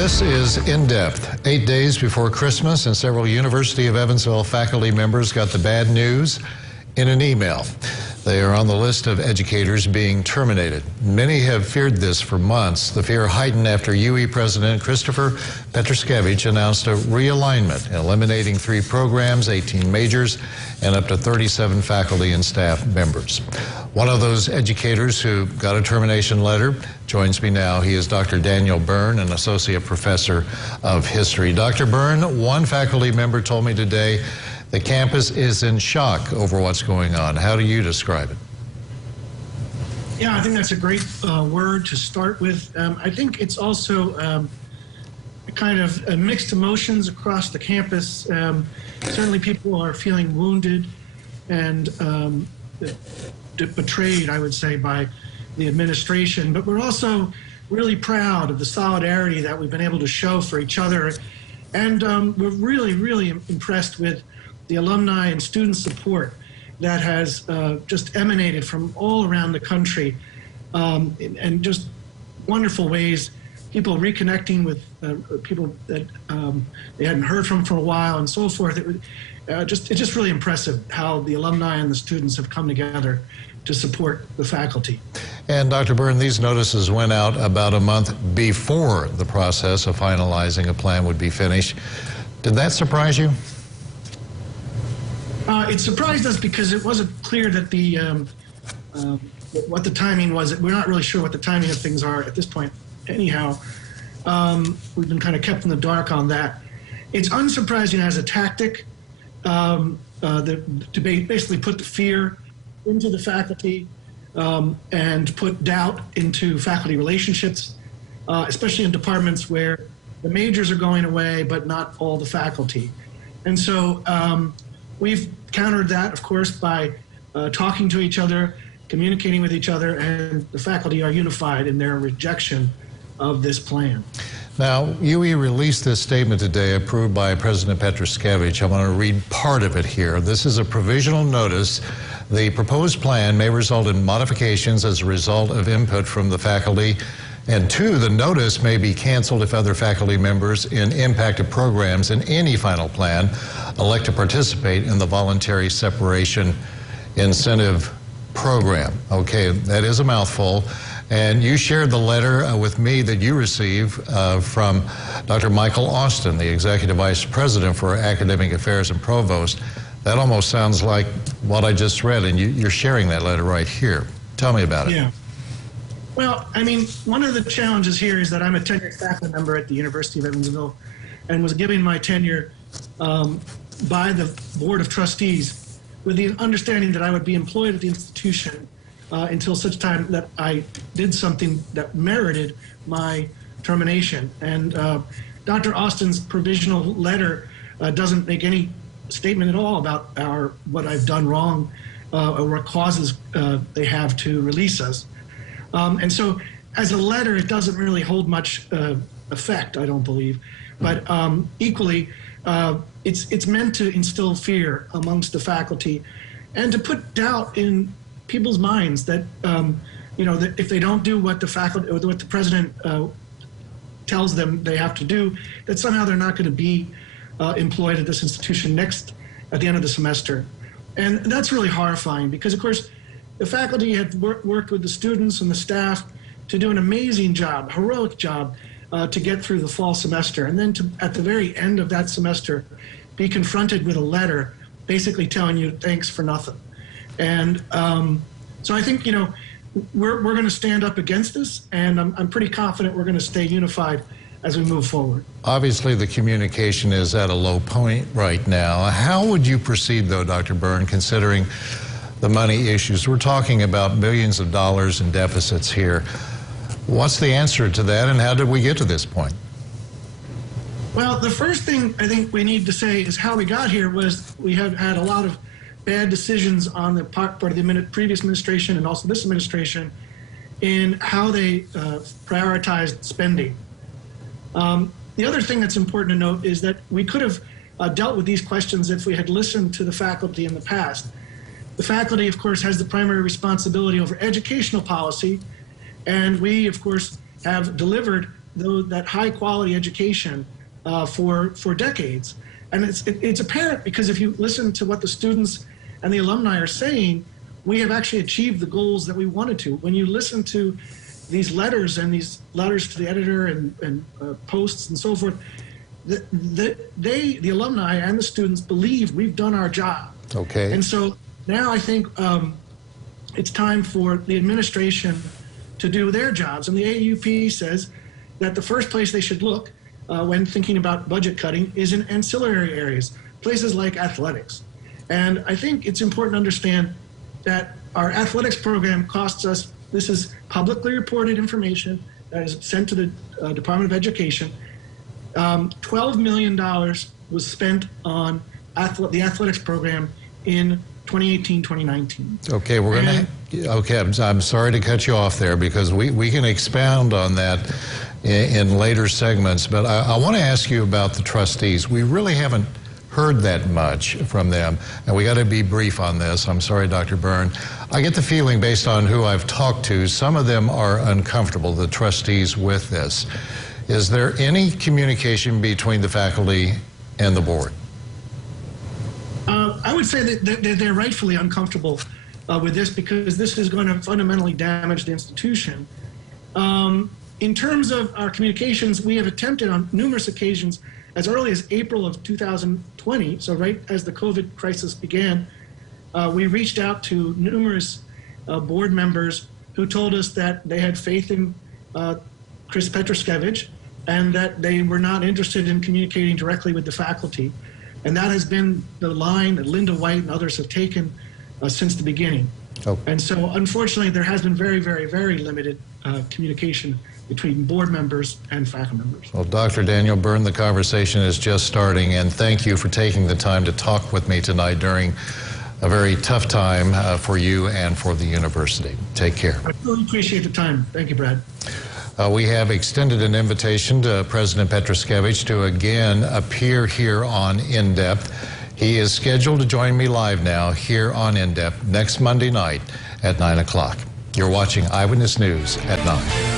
This is In Depth. 8 days before Christmas, and several University of Evansville faculty members got the bad news in an email. They are on the list of educators being terminated. Many have feared this for months. The fear heightened after UE President Christopher Petroskevich announced a realignment, eliminating 3 programs, 18 majors, and up to 37 faculty and staff members. One of those educators who got a termination letter joins me now. He is Dr. Daniel Byrne, an associate professor of history. Dr. Byrne, one faculty member told me today the campus is in shock over what's going on. How do you describe it? Yeah, I think that's a great word to start with. I think it's also kind of mixed emotions across the campus. Certainly people are feeling wounded and betrayed, I would say, by the administration. But we're also really proud of the solidarity that we've been able to show for each other. And we're really, really impressed with the alumni and student support that has just emanated from all around the country, and just wonderful ways, people reconnecting with people that they hadn't heard from for a while and so forth. It's just really impressive how the alumni and the students have come together to support the faculty. And Dr. Byrne, these notices went out about a month before the process of finalizing a plan would be finished. Did that surprise you? It surprised us because it wasn't clear that what the timing was. We're not really sure what the timing of things are at this point. Anyhow, we've been kind of kept in the dark on that. It's unsurprising as a tactic to basically put the fear into the faculty and put doubt into faculty relationships, especially in departments where the majors are going away, but not all the faculty. And so we've countered that, of course, by talking to each other, communicating with each other, and the faculty are unified in their rejection of this plan. Now, UE released this statement today approved by President Petroskevich. I want to read part of it here. This is a provisional notice. The proposed plan may result in modifications as a result of input from the faculty. And 2, the notice may be canceled if other faculty members in impacted programs in any final plan elect to participate in the voluntary separation incentive program. Okay, that is a mouthful. And you shared the letter with me that you received from Dr. Michael Austin, the Executive Vice President for Academic Affairs and Provost. That almost sounds like what I just read, and you're sharing that letter right here. Tell me about it. Yeah. Well, I mean, one of the challenges here is that I'm a tenured faculty member at the University of Evansville and was given my tenure by the Board of Trustees with the understanding that I would be employed at the institution until such time that I did something that merited my termination. And Dr. Austin's provisional letter doesn't make any statement at all about what I've done wrong or what causes they have to release us. And so as a letter, it doesn't really hold much effect, I don't believe. But equally, it's meant to instill fear amongst the faculty and to put doubt in people's minds that, that if they don't do what the faculty or what the president tells them they have to do, that somehow they're not going to be employed at this institution at the end of the semester. And that's really horrifying because, of course, the faculty have worked with the students and the staff to do an amazing job, heroic job, to get through the fall semester. And then at the very end of that semester, be confronted with a letter basically telling you thanks for nothing. And so I think, we're going to stand up against this, and I'm pretty confident we're going to stay unified as we move forward. Obviously, the communication is at a low point right now. How would you proceed, though, Dr. Byrne, considering the money issues? We're talking about millions of dollars in deficits here. What's the answer to that, and how did we get to this point? Well, the first thing I think we need to say is how we got here was we have had a lot of bad decisions on the part of the previous administration and also this administration in how they prioritized spending. The other thing that's important to note is that we could have dealt with these questions if we had listened to the faculty in the past. The faculty, of course, has the primary responsibility over educational policy, and we, of course, have delivered that high quality education for decades. And it's apparent because if you listen to what the students and the alumni are saying, we have actually achieved the goals that we wanted to. When you listen to these letters and these letters to the editor and posts and so forth, the alumni and the students believe we've done our job. Okay. And so now I think it's time for the administration to do their jobs. And the AUP says that the first place they should look when thinking about budget cutting is in ancillary areas, places like athletics. And I think it's important to understand that our athletics program costs us, this is publicly reported information that is sent to the Department of Education, $12 million was spent on the athletics program in 2018-2019. Okay, we're going to. Okay, I'm sorry to cut you off there because we can expound on that in later segments. But I want to ask you about the trustees. We really haven't heard that much from them, and we got to be brief on this. I'm sorry, Dr. Byrne. I get the feeling, based on who I've talked to, some of them are uncomfortable, the trustees, with this. Is there any communication between the faculty and the board? I would say that they're rightfully uncomfortable with this because this is going to fundamentally damage the institution. In terms of our communications, we have attempted on numerous occasions as early as April of 2020, so right as the COVID crisis began, we reached out to numerous board members who told us that they had faith in Chris Petroskevich and that they were not interested in communicating directly with the faculty. And that has been the line that Linda White and others have taken since the beginning. Oh. And so, unfortunately, there has been very, very, very limited communication between board members and faculty members. Well, Dr. Daniel Byrne, the conversation is just starting, and thank you for taking the time to talk with me tonight during a very tough time for you and for the university. Take care. I really appreciate the time. Thank you, Brad. We have extended an invitation to President Petroskevich to again appear here on In-Depth. He is scheduled to join me live now here on In-Depth next Monday night at 9 o'clock. You're watching Eyewitness News at 9.